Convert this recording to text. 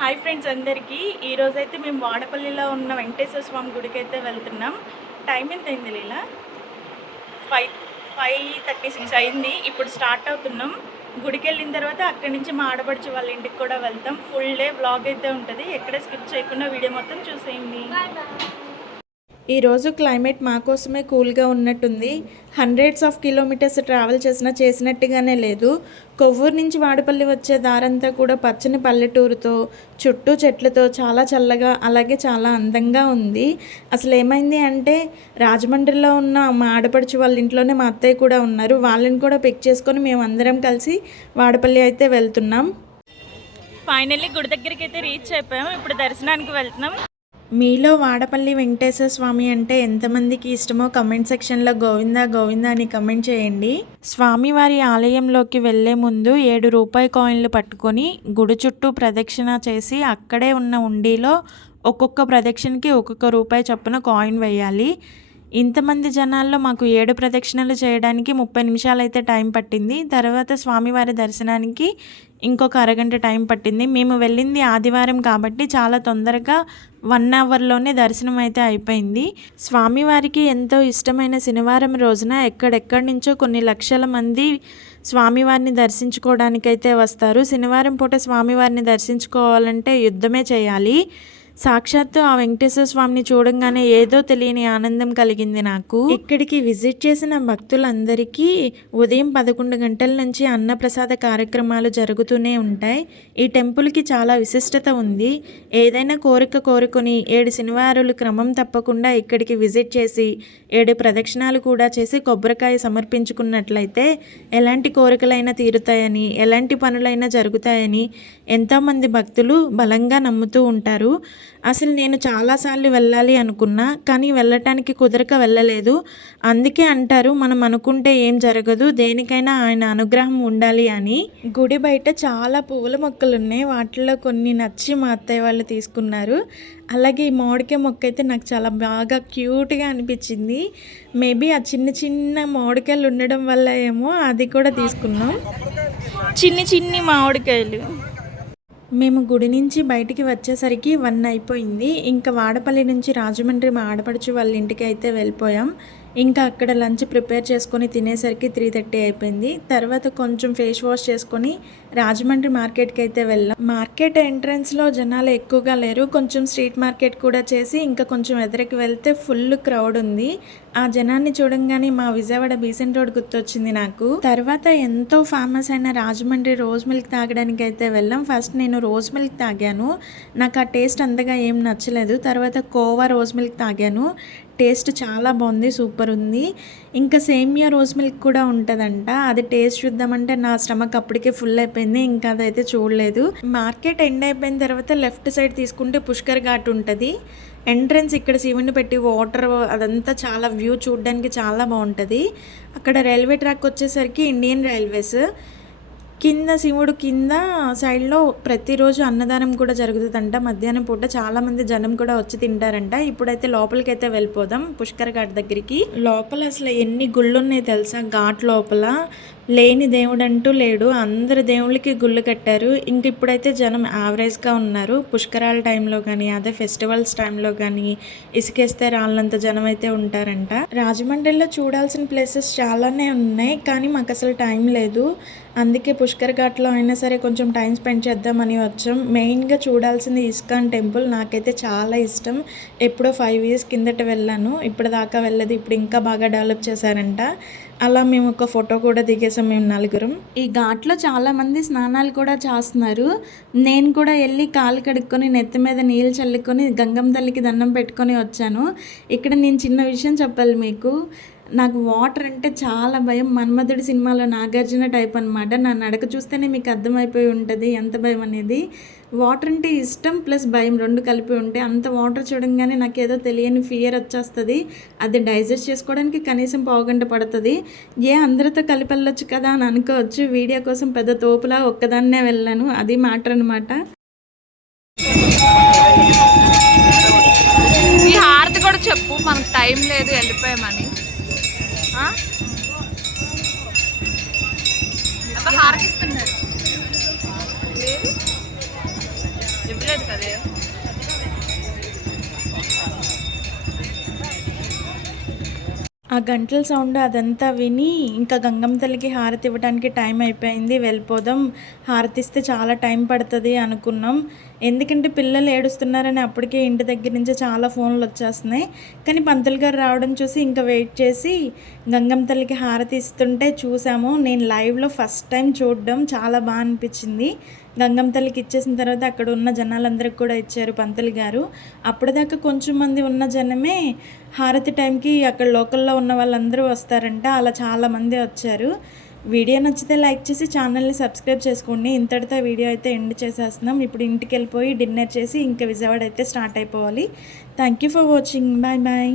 Hi friends అందరికీ ఈరోజైతే మేము వాడపల్లిలో ఉన్న వెంకటేశ్వర స్వామి గుడికి అయితే వెళ్తున్నాం. టైం ఎంత అయింది లీలా? 5:36 అయింది. ఇప్పుడు స్టార్ట్ అవుతున్నాం. గుడికి వెళ్ళిన తర్వాత అక్కడి నుంచి మా ఆడపడుచు వాళ్ళ ఇంటికి కూడా వెళ్తాం. ఫుల్ డే వ్లాగ్ అయితే ఉంటుంది. ఎక్కడ స్కిప్ చేయకుండా వీడియో మొత్తం చూసేయండి. ఈరోజు క్లైమేట్ మా కోసమే కూల్గా ఉన్నట్టుంది. హండ్రెడ్స్ ఆఫ్ కిలోమీటర్స్ ట్రావెల్ చేసినట్టుగానే లేదు. కొవ్వూరు నుంచి వాడపల్లి వచ్చే దారంతా కూడా పచ్చని పల్లెటూరుతో చుట్టూ చెట్లతో చాలా చల్లగా అలాగే చాలా అందంగా ఉంది. అసలు ఏమైంది అంటే రాజమండ్రిలో ఉన్న మా ఆడపడుచు వాళ్ళ ఇంట్లోనే మా అత్తయ్య కూడా ఉన్నారు. వాళ్ళని కూడా పిక్ చేసుకొని మేము అందరం కలిసి వాడపల్లి అయితే వెళ్తున్నాం. ఫైనల్లీ గుడి దగ్గరికి అయితే రీచ్ అయిపోయాం. ఇప్పుడు దర్శనానికి వెళ్తున్నాం. మీలో వాడపల్లి వెంకటేశ్వర స్వామి అంటే ఎంతమందికి ఇష్టమో కమెంట్ సెక్షన్లో గోవిందా గోవిందా అని కమెంట్ చేయండి. స్వామివారి ఆలయంలోకి వెళ్లే ముందు 7 రూపాయి కాయిన్లు పట్టుకొని గుడి చుట్టూ ప్రదక్షిణ చేసి అక్కడే ఉన్న ఉండిలో ఒక్కొక్క ప్రదక్షిణకి ఒక్కొక్క రూపాయి చొప్పున కాయిన్ వేయాలి. ఇంతమంది జనాల్లో మాకు 7 ప్రదక్షిణలు చేయడానికి 30 నిమిషాలు అయితే టైం పట్టింది. తర్వాత స్వామివారి దర్శనానికి ఇంకొక అరగంట టైం పట్టింది. మేము వెళ్ళింది ఆదివారం కాబట్టి చాలా తొందరగా 1 అవర్లోనే దర్శనం అయితే అయిపోయింది. స్వామివారికి ఎంతో ఇష్టమైన శనివారం రోజున ఎక్కడెక్కడి నుంచో కొన్ని లక్షల మంది స్వామివారిని దర్శించుకోవడానికైతే వస్తారు. శనివారం పూట స్వామివారిని దర్శించుకోవాలంటే యుద్ధమే చేయాలి. సాక్షాత్తు ఆ వెంకటేశ్వర స్వామిని చూడంగానే ఏదో తెలియని ఆనందం కలిగింది నాకు. ఇక్కడికి విజిట్ చేసిన భక్తులందరికీ ఉదయం 11 గంటల నుంచి అన్నప్రసాద కార్యక్రమాలు జరుగుతూనే ఉంటాయి. ఈ టెంపుల్కి చాలా విశిష్టత ఉంది. ఏదైనా కోరిక కోరుకొని 7 శనివారాలు క్రమం తప్పకుండా ఇక్కడికి విజిట్ చేసి 7 ప్రదక్షిణాలు కూడా చేసి కొబ్బరికాయ సమర్పించుకున్నట్లయితే ఎలాంటి కోరికలైనా తీరుతాయని, ఎలాంటి పనులైనా జరుగుతాయని ఎంతోమంది భక్తులు బలంగా నమ్ముతూ ఉంటారు. అసలు నేను చాలాసార్లు వెళ్ళాలి అనుకున్నా కానీ వెళ్ళటానికి కుదరక వెళ్ళలేదు. అందుకే అంటారు మనం అనుకుంటే ఏం జరగదు, దేనికైనా ఆయన అనుగ్రహం ఉండాలి అని. గుడి బయట చాలా పువ్వుల మొక్కలు ఉన్నాయి. వాటిలో కొన్ని నచ్చి మా అత్తయ్య వాళ్ళు తీసుకున్నారు. అలాగే ఈ మామిడికాయ మొక్క అయితే నాకు చాలా బాగా క్యూట్గా అనిపించింది. మేబీ ఆ చిన్న చిన్న మామిడికాయలు ఉండడం వల్ల ఏమో అది కూడా తీసుకున్నాం. చిన్ని మామిడికాయలు. మేము గుడి నుంచి బయటికి వచ్చేసరికి 1 అయిపోయింది. ఇంకా వాడపల్లి నుంచి రాజమండ్రి మా ఆడపడుచు వాళ్ళ ఇంటికి అయితే వెళ్ళిపోయాం. ఇంకా అక్కడ లంచ్ ప్రిపేర్ చేసుకొని తినేసరికి 3:30 అయిపోయింది. తర్వాత కొంచెం ఫేస్ వాష్ చేసుకొని రాజమండ్రి మార్కెట్కి అయితే వెళ్ళాం. మార్కెట్ ఎంట్రన్స్లో జనాలు ఎక్కువగా లేరు. కొంచెం స్ట్రీట్ మార్కెట్ కూడా చేసి ఇంకా కొంచెం ఎదురుకి వెళ్తే ఫుల్ క్రౌడ్ ఉంది. ఆ జనాన్ని చూడంగానే మా విజయవాడ బీసెంట్ రోడ్ గుర్తొచ్చింది నాకు. తర్వాత ఎంతో ఫేమస్ అయిన రాజమండ్రి రోజ్ మిల్క్ తాగడానికి అయితే వెళ్ళాం. ఫస్ట్ నేను రోజ్ మిల్క్ తాగాను. నాకు ఆ టేస్ట్ అంతగా ఏం నచ్చలేదు. తర్వాత కోవా రోజ్ మిల్క్ తాగాను. టేస్ట్ చాలా బాగుంది, సూపర్ ఉంది. ఇంకా సేమియా రోజ్ మిల్క్ కూడా ఉంటుందంట. అది టేస్ట్ చూద్దామంటే నా స్టమక్ అప్పటికే ఫుల్ అయిపోయింది. ఇంకా అదైతే చూడలేదు. మార్కెట్ ఎండ్ అయిపోయిన తర్వాత లెఫ్ట్ సైడ్ తీసుకుంటే పుష్కర్ ఘాట్ ఉంటుంది. ఎంట్రన్స్ ఇక్కడ శివుని పెట్టి వాటర్ అదంతా చాలా వ్యూ చూడడానికి చాలా బాగుంటుంది. అక్కడ రైల్వే ట్రాక్ వచ్చేసరికి ఇండియన్ రైల్వేస్. కింద శివుడు కింద సైడ్లో ప్రతిరోజు అన్నదానం కూడా జరుగుతుందంట. మధ్యాహ్నం పూట చాలామంది జనం కూడా వచ్చి తింటారంట. ఇప్పుడైతే లోపలికి అయితే వెళ్ళిపోదాం పుష్కర్ ఘాట్ దగ్గరికి. లోపల అసలు ఎన్ని గుళ్ళు ఉన్నాయి తెలుసా? ఘాట్ లోపల లేని దేవుడు అంటూ లేడు. అందరు దేవుళ్ళకి గుళ్ళు కట్టారు. ఇంక ఇప్పుడైతే జనం యావరేజ్గా ఉన్నారు. పుష్కరాల టైంలో కానీ అదే ఫెస్టివల్స్ టైంలో కానీ ఇసుకేస్తే రాళ్ళంత జనం అయితే ఉంటారంట. రాజమండ్రిలో చూడాల్సిన ప్లేసెస్ చాలానే ఉన్నాయి కానీ మాకు అసలు టైం లేదు. అందుకే పుష్కర్ ఘాట్లో అయినా సరే కొంచెం టైం స్పెండ్ చేద్దామని వచ్చాం. మెయిన్గా చూడాల్సింది ఇస్కాన్ టెంపుల్. నాకైతే చాలా ఇష్టం. ఎప్పుడో 5 years కిందట వెళ్ళాను. ఇప్పటిదాకా వెళ్ళదు. ఇప్పుడు ఇంకా బాగా డెవలప్ చేశారంట. అలా మేము ఒక ఫోటో కూడా దిగేసాం మేము 4. ఈ ఘాట్లో చాలామంది స్నానాలు కూడా చేస్తున్నారు. నేను కూడా వెళ్ళి కాలు కడుక్కొని నెత్తి మీద నీళ్ళు చల్లుకొని గంగమ్మ తల్లికి దండం పెట్టుకొని వచ్చాను. ఇక్కడ నేను చిన్న విషయం చెప్పాలి మీకు. నాకు వాటర్ అంటే చాలా భయం. మన్మధుడి సినిమాలో నాగార్జున టైప్ అనమాట. నా నడక చూస్తేనే మీకు అర్థమైపోయి ఉంటుంది ఎంత భయం అనేది. వాటర్ అంటే ఇష్టం ప్లస్ భయం 2 కలిపి ఉంటే అంత వాటర్ చూడంగానే నాకు ఏదో తెలియని ఫియర్ వచ్చేస్తుంది. అది డైజెస్ట్ చేసుకోవడానికి కనీసం 1/2 గంట పడుతుంది. అందరితో కలిపి వెళ్ళొచ్చు కదా అని అనుకోవచ్చు. వీడియో కోసం పెద్ద తోపులా ఒక్కదాన్నే వెళ్ళాను. అది మ్యాటర్ అనమాట. ఈ హారతి కూడా చెప్పు, మనకు టైం లేదు వెళ్ళిపోయామని. హారతిస్తున్నారు. ఇవ్వలేదు. కదే. ఆ గంటల సౌండ్ అదంతా విని ఇంకా గంగమ్మ తల్లికి హారతి ఇవ్వడానికి టైం అయిపోయింది, వెళ్ళిపోదాం, హారతి ఇస్తే చాలా టైం పడుతుంది అనుకున్నాం. ఎందుకంటే పిల్లలు ఏడుస్తున్నారని అప్పటికే ఇంటి దగ్గర నుంచి చాలా ఫోన్లు వచ్చేస్తున్నాయి. కానీ పంతులు గారు రావడం చూసి ఇంకా వెయిట్ చేసి గంగమ్మ తల్లికి హారతి ఇస్తుంటే చూసాము. నేను లైవ్లో ఫస్ట్ టైం చూడడం చాలా బాగా అనిపించింది. గంగమ్మ తల్లికి ఇచ్చేసిన తర్వాత అక్కడ ఉన్న జనాలందరికీ కూడా ఇచ్చారు పంతులు గారు. అప్పటిదాకా కొంచెం మంది ఉన్న జనమే హారతి టైంకి అక్కడ లోకల్లో ఉన్న వాళ్ళందరూ వస్తారంట. అలా చాలామంది వచ్చారు. వీడియో నచ్చితే లైక్ చేసి ఛానల్ని సబ్స్క్రైబ్ చేసుకోండి. ఇంతటితో వీడియో అయితే ఎండ్ చేసేస్తున్నాం. ఇప్పుడు ఇంటికి వెళ్ళిపోయి డిన్నర్ చేసి ఇంకా విజయవాడ అయితే స్టార్ట్ అయిపోవాలి. Thank you for watching. Bye bye.